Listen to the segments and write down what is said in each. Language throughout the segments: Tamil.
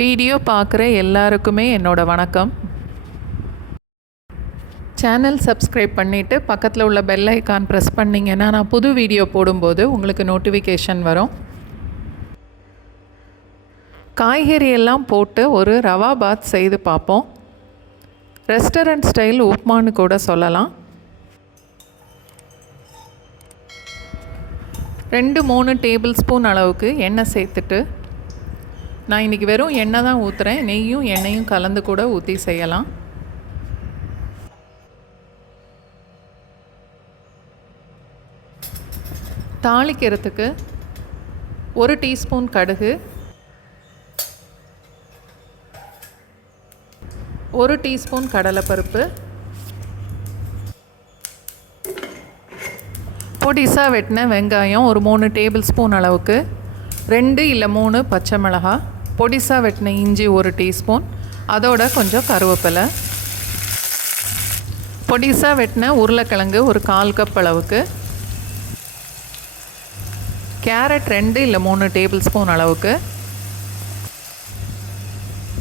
வீடியோ பார்க்குற எல்லாருக்குமே என்னோடய வணக்கம். சேனல் சப்ஸ்கிரைப் பண்ணிவிட்டு பக்கத்தில் உள்ள பெல் ஐக்கான் ப்ரெஸ் பண்ணிங்கன்னா நான் புது வீடியோ போடும்போது உங்களுக்கு நோட்டிஃபிகேஷன் வரும். காய்கறி எல்லாம் போட்டு ஒரு ரவா பாத் செய்து பார்ப்போம். ரெஸ்டாரண்ட் ஸ்டைல் உப்மான்னு கூட சொல்லலாம். 2-3 டேபிள் ஸ்பூன் அளவுக்கு எண்ணெய் சேர்த்துட்டு, நான் இன்றைக்கி வெறும் எண்ணெய் தான் ஊற்றுறேன். நெய்யும் எண்ணெயும் கலந்து கூட ஊற்றி செய்யலாம். தாளிக்கிறதுக்கு 1 டீஸ்பூன் கடுகு, 1 டீஸ்பூன் கடலைப்பருப்பு, பொடிசாக வெட்டின வெங்காயம் ஒரு 3 டேபிள் ஸ்பூன் அளவுக்கு, 2 இல்லை 3 பச்சை மிளகாய், பொடிசாக வெட்டின இஞ்சி 1 டீஸ்பூன், அதோட கொஞ்சம் கருவேப்பிலை, பொடிசாக வெட்டின உருளைக்கிழங்கு ஒரு 1/4 கப் அளவுக்கு, கேரட் 2 இல்லை 3 டேபிள் ஸ்பூன் அளவுக்கு,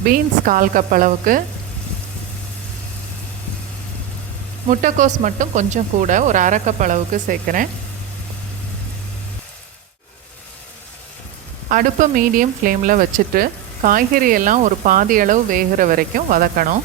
பீன்ஸ் 1/4 கப் அளவுக்கு, முட்டைக்கோஸ் மட்டும் கொஞ்சம் கூட ஒரு 1/2 கப் அளவுக்கு சேர்க்குறேன். அடுப்பை மீடியம் ஃப்ளேமில் வச்சுட்டு காய்கறி எல்லாம் ஒரு பாதி அளவு வேகிற வரைக்கும் வதக்கணும்.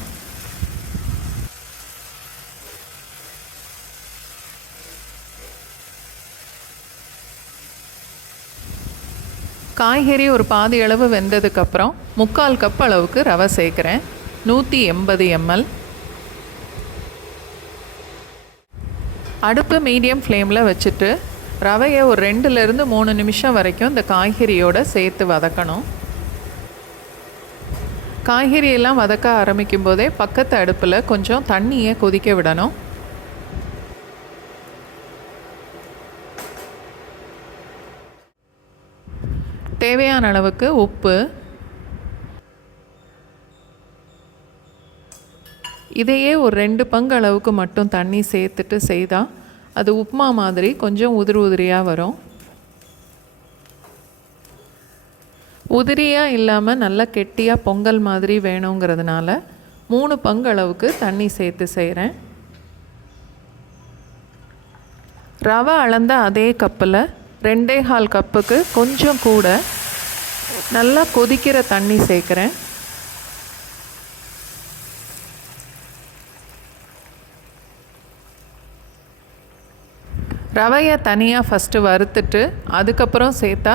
காய்கறி ஒரு பாதி அளவு வெந்ததுக்கப்புறம் 3/4 கப் அளவுக்கு ரவை சேர்க்குறேன். 180 ml. அடுப்பு மீடியம் ஃப்ளேமில் வச்சுட்டு ரவையை ஒரு 2-3 நிமிஷம் வரைக்கும் இந்த காய்கறியோடு சேர்த்து வதக்கணும். காய்கறியெல்லாம் வதக்க ஆரம்பிக்கும் போதே பக்கத்து அடுப்பில் கொஞ்சம் தண்ணியை கொதிக்க விடணும். தேவையான அளவுக்கு உப்பு, இதையே ஒரு 2 பங்கு அளவுக்கு மட்டும் தண்ணி சேர்த்துட்டு செய்தால் அது உப்புமா மாதிரி கொஞ்சம் உதிரியாக வரும். உதிரியாக இல்லாமல் நல்லா கெட்டியாக பொங்கல் மாதிரி வேணுங்கிறதுனால 3 பங்கு அளவுக்கு தண்ணி சேர்த்து செய்கிறேன். ரவை அளந்த அதே கப்பில் 2.25 கப்புக்கு கொஞ்சம் கூட நல்லா கொதிக்கிற தண்ணி சேர்க்குறேன். ரவையை தனியாக ஃபஸ்ட்டு வறுத்துட்டு அதுக்கப்புறம் சேர்த்தா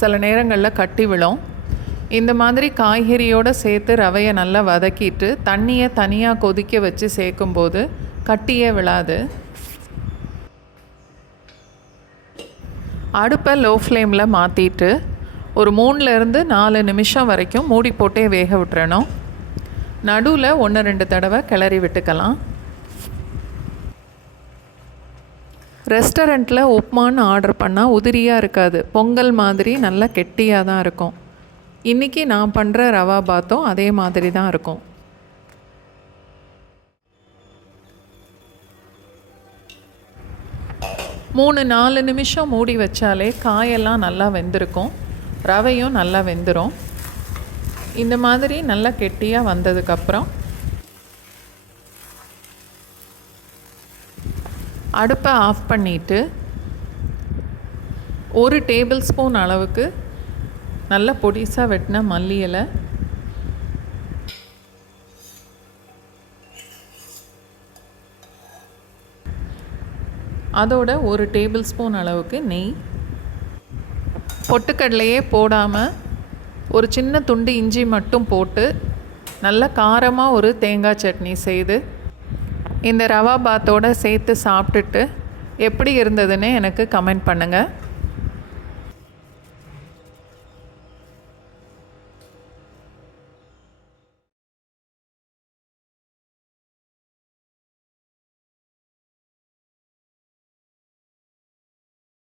சில நேரங்களில் கட்டி விழும். இந்த மாதிரி காய்கறியோடு சேர்த்து ரவையை நல்லா வதக்கிட்டு தண்ணியை தனியாக கொதிக்க வச்சு சேர்க்கும்போது கட்டியே விழாது. அடுப்பை லோ ஃப்ளேமில் மாற்றிட்டு ஒரு 3-4 நிமிஷம் வரைக்கும் மூடி போட்டே வேக விட்டுறணும். நடுவில் 1-2 தடவை கிளறி விட்டுக்கலாம். ரெஸ்டாரண்ட்டில் உப்மான்னு ஆர்டர் பண்ணால் உதிரியாக இருக்காது, பொங்கல் மாதிரி நல்லா கெட்டியாக தான் இருக்கும். இன்றைக்கி நான் பண்ணுற ரவா பாத்தும் அதே மாதிரி தான் இருக்கும். மூணு 4 நிமிஷம் மூடி வச்சாலே காயெல்லாம் நல்லா வெந்திருக்கும், ரவையும் நல்லா வெந்துடும். இந்த மாதிரி நல்லா கெட்டியாக வந்ததுக்கப்புறம் அடுப்பை ஆஃப் பண்ணிவிட்டு 1 டேபிள் ஸ்பூன் அளவுக்கு நல்ல பொடிசாக வெட்டின மல்லி இலை, அதோட 1 டேபிள் ஸ்பூன் அளவுக்கு நெய், பொட்டுக்கடலையே போடாமல் ஒரு சின்ன துண்டு இஞ்சி மட்டும் போட்டு நல்ல காரமாக ஒரு தேங்காய் சட்னி செய்து இந்த ரவா பாத்தோடு சேர்த்து சாப்பிட்டுட்டு எப்படி இருந்ததுன்னு எனக்கு கமெண்ட் பண்ணுங்கள்.